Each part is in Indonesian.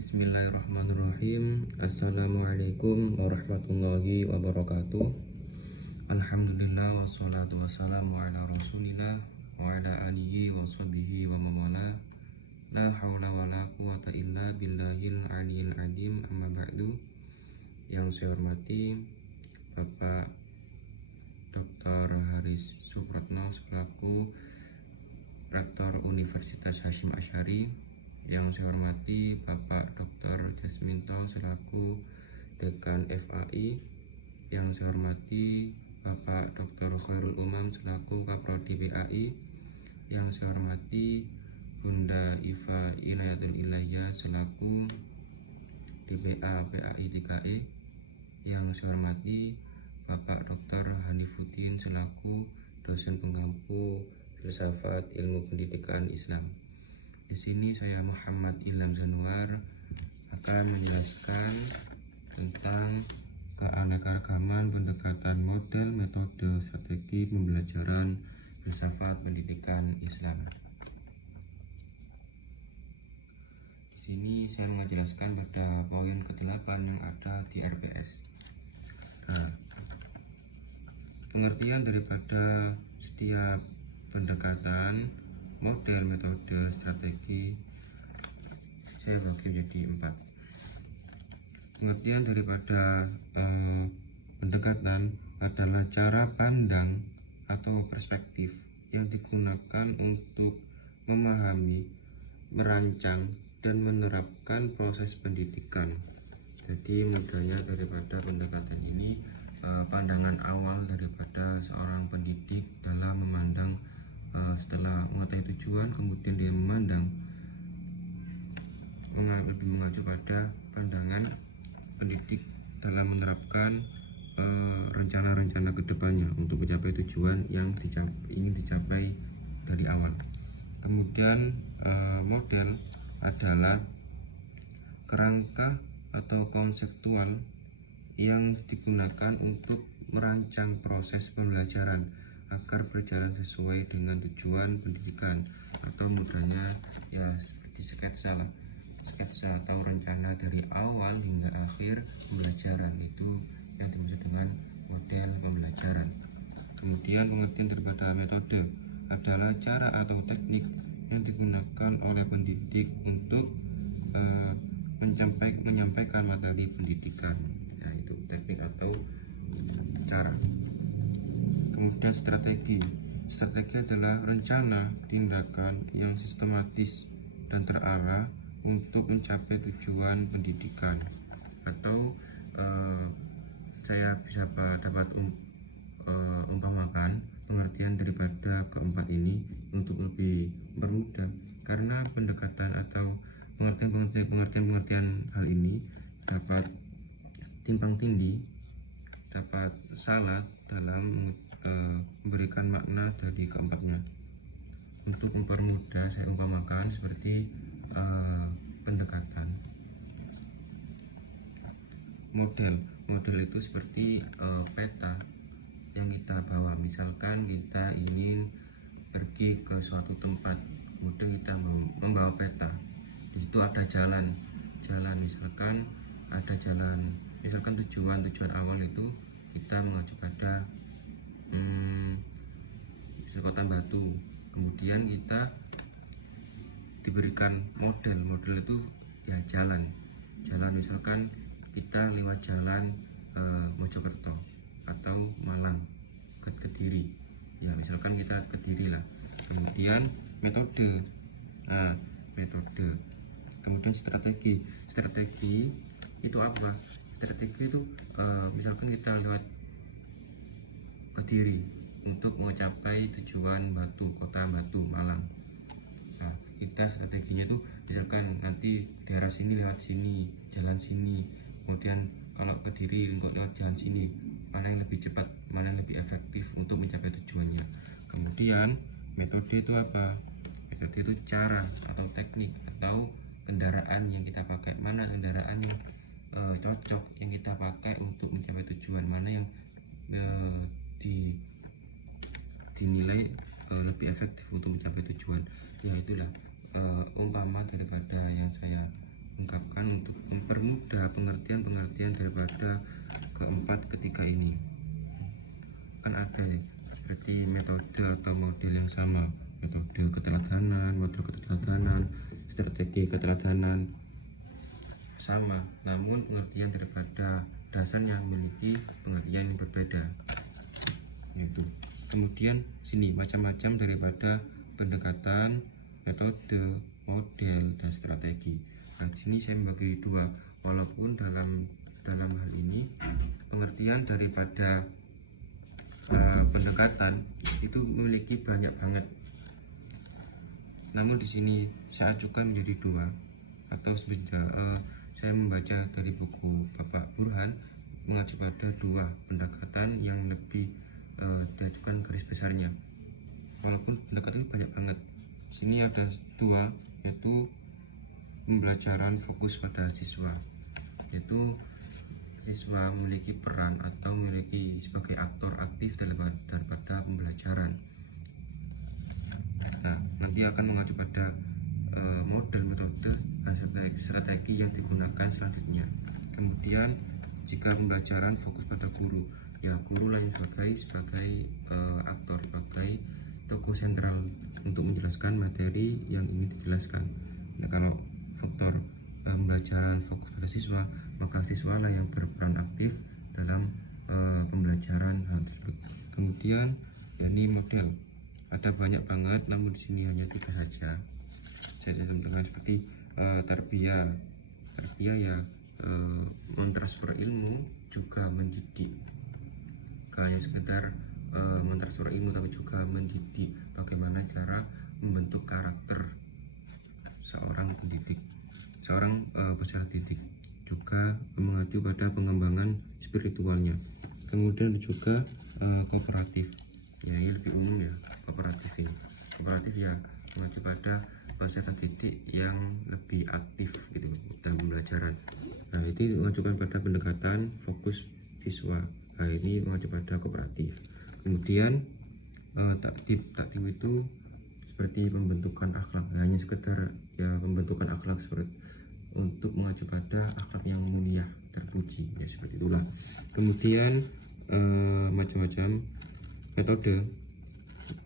Bismillahirrahmanirrahim. Assalamualaikum warahmatullahi wabarakatuh. Alhamdulillah wassalatu wassalamu ala rasulillah wa ala alihi wa sahbihi wa mawala. La hawla wa la quwata illa billahil aliyil adim, amma ba'du. Yang saya hormati Bapak Dr. Haris Supratno selaku Rektor Universitas Hasyim Asy'ari. Yang saya hormati Bapak Dr. Jasminto selaku Dekan FAI. Yang saya hormati Bapak Dr. Khairul Umam selaku Kaprodi PAI. Yang saya hormati Bunda Iva Inayatul Ilahiyah selaku DPA PAI 3E. Yang saya hormati Bapak Dr. Hanifuddin selaku dosen penggampu filsafat ilmu pendidikan Islam. Di sini saya Muhammad Ilham Zanuar akan menjelaskan tentang keanekaragaman pendekatan model, metode, strategi pembelajaran filsafat pendidikan Islam. Di sini saya menjelaskan pada poin ke-8 yang ada di RPS. Pengertian daripada setiap pendekatan, model, metode, strategi saya bagi menjadi 4. Pengertian daripada pendekatan adalah cara pandang atau perspektif yang digunakan untuk memahami, merancang, dan menerapkan proses pendidikan. Jadi modelnya daripada pendekatan ini pandangan awal daripada seorang pendidik dalam memandang setelah mengetahui tujuan, kemudian dia memandang lebih mengacu pada pandangan pendidik dalam menerapkan rencana-rencana kedepannya untuk mencapai tujuan yang ingin dicapai dari awal. Kemudian model adalah kerangka atau konseptual yang digunakan untuk merancang proses pembelajaran agar berjalan sesuai dengan tujuan pendidikan, atau mudahnya ya seperti sketsa atau rencana dari awal hingga akhir pembelajaran, itu yang dimaksud dengan model pembelajaran. Kemudian pengertian daripada metode adalah cara atau teknik yang digunakan oleh pendidik untuk menyampaikan materi pendidikan, yaitu teknik atau cara. Kemudian strategi adalah rencana tindakan yang sistematis dan terarah untuk mencapai tujuan pendidikan, atau saya bisa dapat umpamakan pengertian daripada keempat ini untuk lebih bermudah, karena pendekatan atau pengertian hal ini dapat timpang tindih, dapat salah dalam memberikan makna dari keempatnya. Untuk mempermudah saya umpamakan seperti pendekatan model itu seperti peta yang kita bawa. Misalkan kita ingin pergi ke suatu tempat, kemudian kita membawa peta. Di situ ada jalan misalkan ada jalan, misalkan tujuan awal itu kita mengacu pada Kota Batu. Kemudian kita diberikan model itu ya jalan misalkan kita lewat jalan Mojokerto atau Malang ke Kediri, ya misalkan kita ke Kediri lah. Kemudian metode kemudian strategi itu apa? Strategi itu misalkan kita lewat Kediri untuk mencapai tujuan Kota Batu, Malang. Nah, kita strateginya tuh misalkan nanti daerah sini lewat sini, jalan sini. Kemudian kalau Kediri lewat jalan sini, mana yang lebih cepat, mana yang lebih efektif untuk mencapai tujuannya. Kemudian metode itu apa? Metode itu cara atau teknik atau kendaraan yang kita pakai, mana kendaraan yang cocok yang kita pakai untuk mencapai tujuan, mana yang dinilai lebih efektif untuk mencapai tujuan. Ya itulah umpama daripada yang saya ungkapkan mempermudah pengertian daripada keempat ketiga ini. Kan ada seperti metode atau model yang sama, metode keteladanan, model keteladanan, strategi keteladanan sama, namun pengertian daripada dasarnya memiliki pengertian yang berbeda. Itu. Kemudian sini macam-macam daripada pendekatan, metode, model, dan strategi. Nah, sini saya membagi dua, walaupun dalam hal ini pengertian daripada pendekatan itu memiliki banyak banget. Namun di sini saya ajukan menjadi dua, atau saya membaca dari buku Bapak Burhan mengacu pada dua pendekatan yang lebih diajukan garis besarnya. Walaupun pendekatan itu banyak banget. Sini ada dua, yaitu pembelajaran fokus pada siswa, yaitu siswa memiliki peran atau memiliki sebagai aktor aktif daripada pembelajaran. Nah, nanti akan mengacu pada model, metode, dan strategi yang digunakan selanjutnya. Kemudian jika pembelajaran fokus pada guru, ya guru lain sebagai aktor, sebagai tokoh sentral untuk menjelaskan materi yang ingin dijelaskan. Nah, kalau faktor pembelajaran fokus pada siswa, maka siswa lah yang berperan aktif dalam pembelajaran hal tersebut. Kemudian ini model, ada banyak banget, namun di sini hanya 3 saja. Saya contohkan seperti tarbiyah ya, mentransfer ilmu juga mendidik. Hanya sekedar mentransfer ilmu, tapi juga mendidik, bagaimana cara membentuk karakter seorang pendidik, seorang peserta didik, juga mengacu pada pengembangan spiritualnya. Kemudian juga kooperatif, ya ini lebih umum ya, kooperatif ya mengacu pada peserta didik yang lebih aktif gitu dalam pembelajaran. Nah, itu mengajukan pada pendekatan fokus siswa. Nah, ini mengacu pada kooperatif. Kemudian taktik itu seperti pembentukan akhlak, hanya sekedar ya pembentukan akhlak seperti untuk mengacu pada akhlak yang mulia terpuji, ya seperti itulah. Kemudian macam-macam metode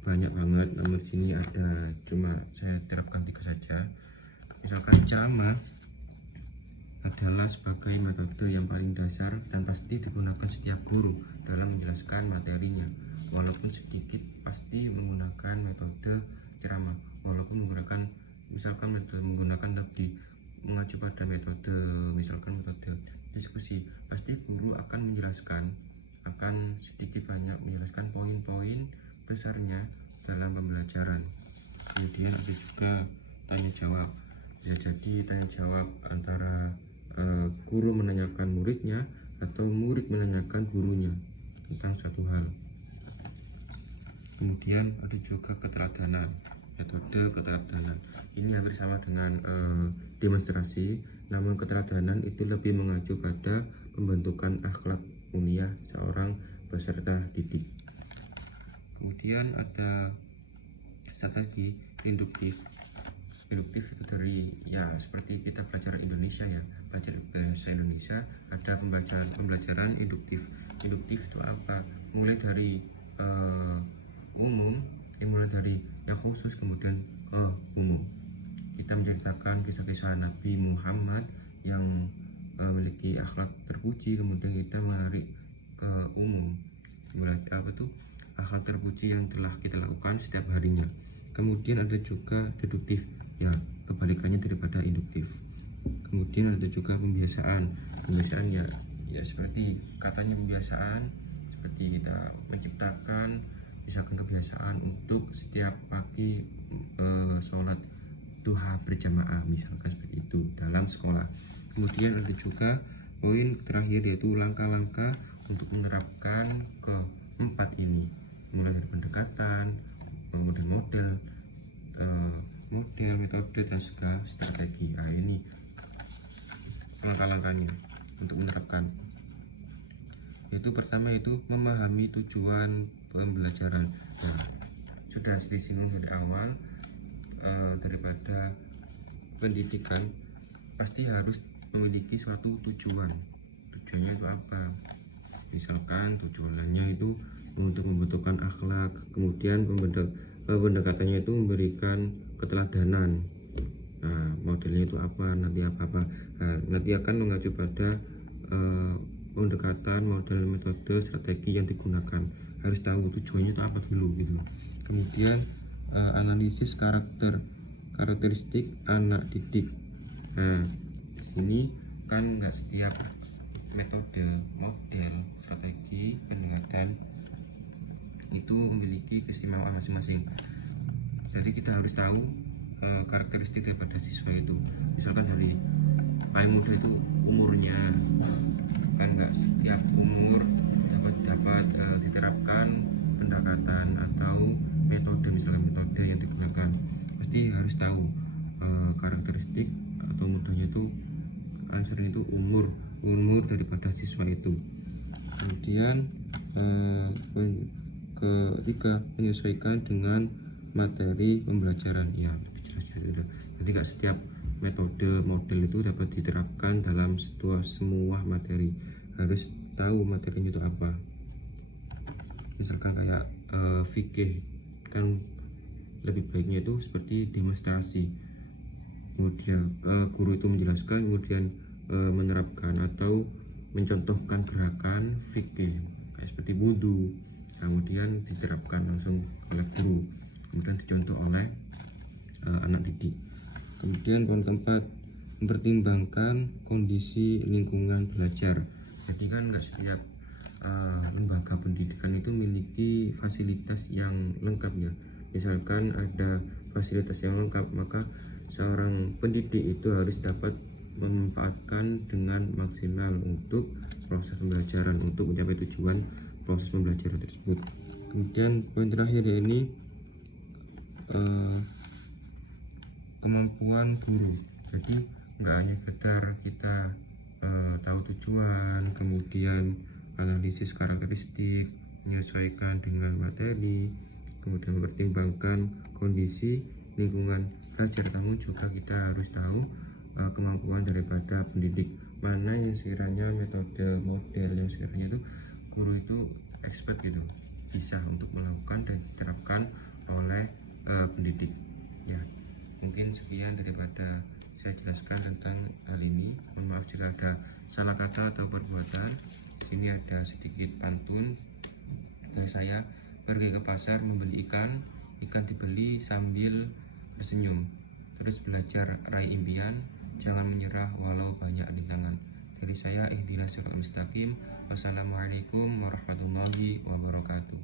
banyak banget, namun sini ada cuma saya terapkan 3 saja. Misalkan ceramah adalah sebagai metode yang paling dasar dan pasti digunakan setiap guru dalam menjelaskan materinya. Walaupun sedikit pasti menggunakan metode ceramah, walaupun menggunakan lebih mengacu pada metode, misalkan metode diskusi, pasti guru akan sedikit banyak menjelaskan poin-poin besarnya dalam pembelajaran. Kemudian ada juga tanya jawab, bisa jadi tanya jawab antara guru menanyakan muridnya atau murid menanyakan gurunya tentang suatu hal. Kemudian ada juga keteladanan, metode keteladanan. Ini hampir sama dengan demonstrasi, namun keteladanan itu lebih mengacu pada pembentukan akhlak mulia seorang peserta didik. Kemudian ada strategi induktif. Induktif itu dari ya seperti kita belajar Indonesia ya, belajar bahasa Indonesia, ada pembelajaran induktif. Induktif itu apa? Mulai dari umum, mulai dari yang khusus kemudian ke umum. Kita menceritakan kisah-kisah Nabi Muhammad yang memiliki akhlak terpuji, kemudian kita menarik ke umum. Apa tuh? Akhlak terpuji yang telah kita lakukan setiap harinya. Kemudian ada juga deduktif, ya kebalikannya daripada induktif. Kemudian ada juga pembiasaan ya seperti katanya pembiasaan, seperti kita menciptakan misalkan kebiasaan untuk setiap pagi sholat duha berjamaah, misalkan seperti itu dalam sekolah. Kemudian ada juga poin terakhir, yaitu langkah-langkah untuk menerapkan keempat ini, mulai dari pendekatan, kemudian model, metode, dan strategi. Nah, ini langkah-langkahnya untuk menerapkan. Yaitu pertama itu memahami tujuan pembelajaran. Nah, sudah disinggung dari awal daripada pendidikan pasti harus memiliki suatu tujuan. Tujuannya itu apa? Misalkan tujuannya itu untuk membentukkan akhlak, kemudian pendekatannya itu memberikan keteladanan. Nah, modelnya itu apa? Nanti akan mengacu pada pendekatan, model, metode, strategi yang digunakan. Harus tahu tujuannya itu apa dulu gitu. Kemudian analisis karakteristik anak didik. Nah, di sini kan nggak setiap metode, model, strategi, pendekatan itu memiliki keistimewaan masing-masing. Jadi kita harus tahu karakteristik daripada siswa itu. Misalkan dari paling muda itu umurnya, kan nggak setiap umur dapat diterapkan pendekatan atau metode, misalnya metode yang digunakan. Pasti harus tahu karakteristik atau mudanya itu sering itu umur daripada siswa itu. Kemudian ketiga, menyesuaikan dengan materi pembelajaran. Ya, lebih jelas sudah. Jadi nggak setiap metode model itu dapat diterapkan dalam semua materi. Harus tahu materinya itu apa. Misalkan kayak fikih, kan lebih baiknya itu seperti demonstrasi. Kemudian guru itu menjelaskan, kemudian menerapkan atau mencontohkan gerakan fikih kayak seperti wudu, kemudian diterapkan langsung oleh guru, kemudian dicontoh oleh anak didik. Kemudian poin keempat, mempertimbangkan kondisi lingkungan belajar. Jadi kan nggak setiap lembaga pendidikan itu memiliki fasilitas yang lengkap ya. Misalkan ada fasilitas yang lengkap, maka seorang pendidik itu harus dapat memanfaatkan dengan maksimal untuk proses pembelajaran, untuk mencapai tujuan proses pembelajaran tersebut. Kemudian poin terakhir ini kemampuan guru. Jadi nggak hanya sekedar kita tahu tujuan, kemudian analisis karakteristik, menyesuaikan dengan materi, kemudian mempertimbangkan kondisi lingkungan belajar, namun juga kita harus tahu kemampuan daripada pendidik, mana yang sekiranya metode model yang sekiranya itu guru itu expert gitu, bisa untuk melakukan dan diterapkan oleh pendidik. Ya, mungkin sekian daripada saya jelaskan tentang hal ini. Mohon maaf jika ada salah kata atau perbuatan. Sini ada sedikit pantun dari saya. Pergi ke pasar membeli ikan dibeli sambil tersenyum, terus belajar raih impian, jangan menyerah walau banyak rintangan. Dari saya, ihdinas siratal mustaqim. Wassalamualaikum warahmatullahi wabarakatuh.